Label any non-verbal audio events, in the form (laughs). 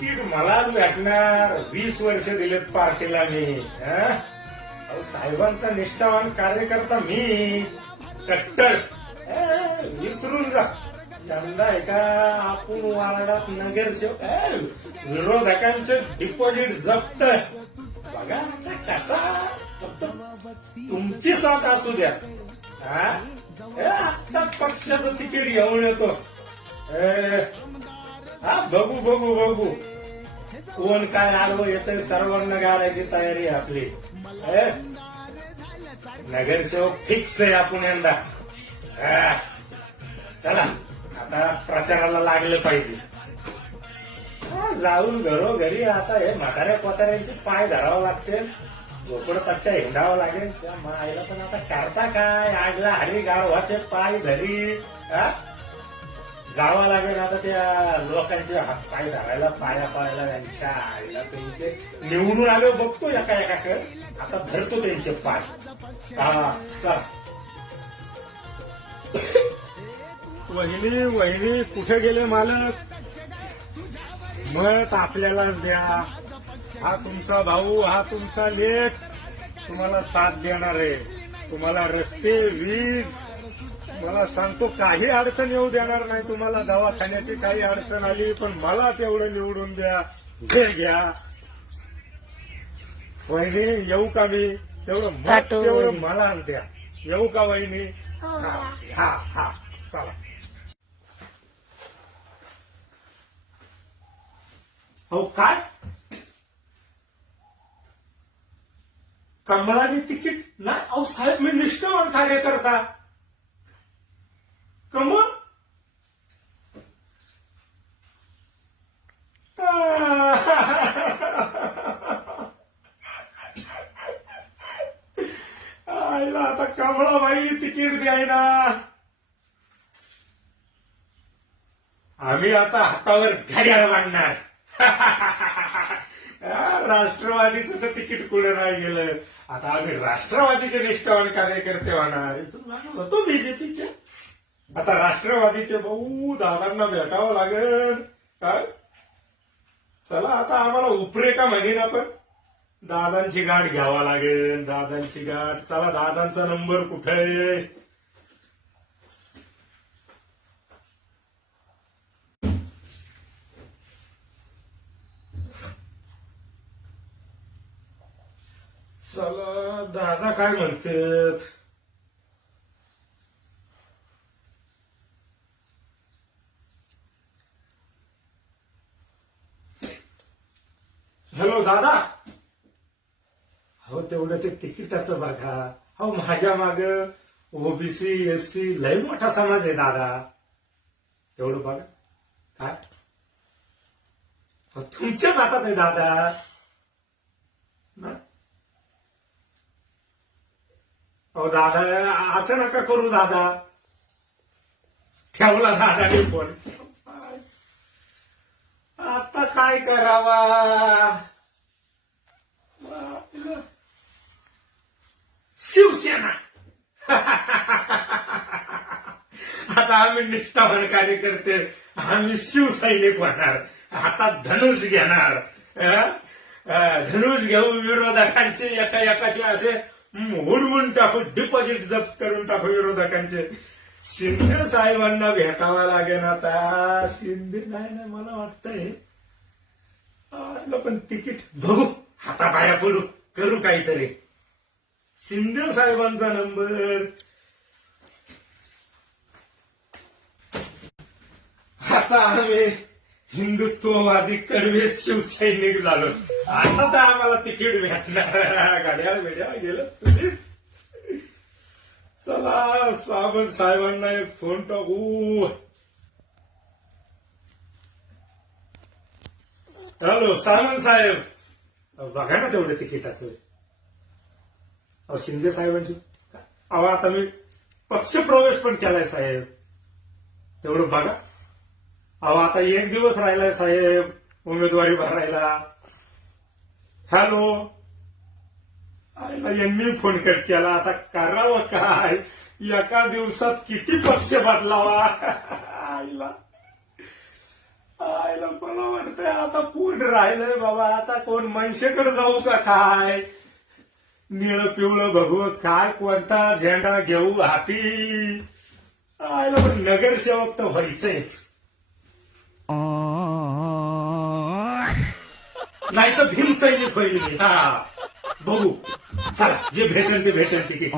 Ticket मलाच भेटणार. वीस वर्ष दिलेत पार्टीला मी साहेबांचा निष्ठावान कार्यकर्ता मी. कट्टर. विसरून जा. यंदा एका आपण वार्डात नगरसेवक विरोधकांचे डिपॉझिट जप्त. बघा आता कसा फक्त तुमची साथ असू द्या. आत्ताच पक्षाचं तिकीट घेऊन येतो. ए, हा बघू बघू बघू. कोण काय आलो येते सर्वांना गाडायची तयारी आहे आपली. नगरसेवक फिक्स आहे आपण यंदा. चला आता प्रचाराला लागलं पाहिजे. हा, जाऊन घरोघरी आता हे म्हाताऱ्या कोताऱ्यांचे पाय धरावं लागतील. झोपडपट्ट्या हिंडावं लागेल. त्या मायला पण आता करता काय? आगला हरी गाढवाचे पाय धरी हा? जावं लागेल आता त्या लोकांचे हात पाय धरायला पाया पाळायला त्यांच्या आईला त्यांचे निवडून आलो बघतो एका एका कर आता धरतो त्यांचे पाय. हा चला. वहिनी वहिनी कुठे गेले मालक? मत आपल्यालाच द्या. हा तुमचा भाऊ हा तुमचा लेख तुम्हाला साथ देणार आहे. तुम्हाला रस्ते वीज मला सांगतो काही अडचण येऊ देणार नाही तुम्हाला. दवाखान्याची काही अडचण आली पण मला तेवढं निवडून द्या हे घ्या. वहिनी येऊ का मी? तेवढं मत. तेवढं मलाच द्या. येऊ का वहिनी? हा हा हा चला. अहो काय? कमळाने तिकीट नाही अहो साहेब मी निष्ठावान कार्यकर्ता. कमळ आईला आता कमळाबाई तिकीट द्यायना आम्ही आता हातावर घड्याळ मांडणार. (laughs) राष्ट्रवादीचं तर तिकीट कुठे नाही गेलं. आता आम्ही राष्ट्रवादीचे निष्ठावान कार्यकर्ते होणार. इथून होतो बीजेपीचे. आता राष्ट्रवादीचे भाऊ दादांना भेटावं लागेल. काय? चला आता आम्हाला उपरे का म्हणेन आपण. दादांची गाठ घ्यावा लागेल. दादांची गाठ. चला दादांचा नंबर कुठे आहे? चला दादा काय म्हणतात? हॅलो दादा? हो तेवढं ते तिकिटाचं बघा. हो माझ्या माग ओबीसी एससी लय मोठा समाज आहे दादा. तेवढं बघा. काय? हो, तुमच्या हातात आहे दादा. ना? अहो दादा असं नका करू दादा. ठेवला दादाने फोन. आता काय करावा? शिवसेना. आता आम्ही निष्ठावान कार्यकर्ते आम्ही शिवसैनिक होणार. हातात धनुष घेणार. धनुष घेऊ विरोधकांचे एका एकाचे असे हुडवून टाकू डिपॉझिट जप्त करून टाकू विरोधकांचे. शिंदे साहेबांना भेटावा लागेल आता. शिंदे नाही नाही मला वाटतंय आलं पण तिकीट बघू हातापाया पडू करू काहीतरी. शिंदे साहेबांचा नंबर. आता आम्ही हिंदुत्ववादी कडवे शिवसैनिक झालो. आता तर आम्हाला तिकीट भेटणार. गाड्या वेड्याला गेलं. चला साबण साहेबांना एक फोन टाकू. हॅलो सावंत साहेब. बघा ना तेवढं तिकीटाचं. शिंदे साहेबांची अहो आता मी पक्षप्रवेश पण केलाय साहेब. तेवढं बघा. अहो आता एक दिवस राहिलाय साहेब. उमेदवारी भरायला. हॅलो. आईला यांनी फोन कट केला. आता करावं काय? एका दिवसात किती पक्ष बदलावा? आईला. आईला मला वाटतंय आता कोण राहिलंय बाबा. आता कोण मनसेकडे जाऊ का काय? निळ पिवळं बघू काय कोणता झेंडा घेऊ हाती? आयला पण नगरसेवक तर व्हायचंय. नाही तर भीमसैनिक होईल हा बघू. चला जे भेटेल ते भेटेल ते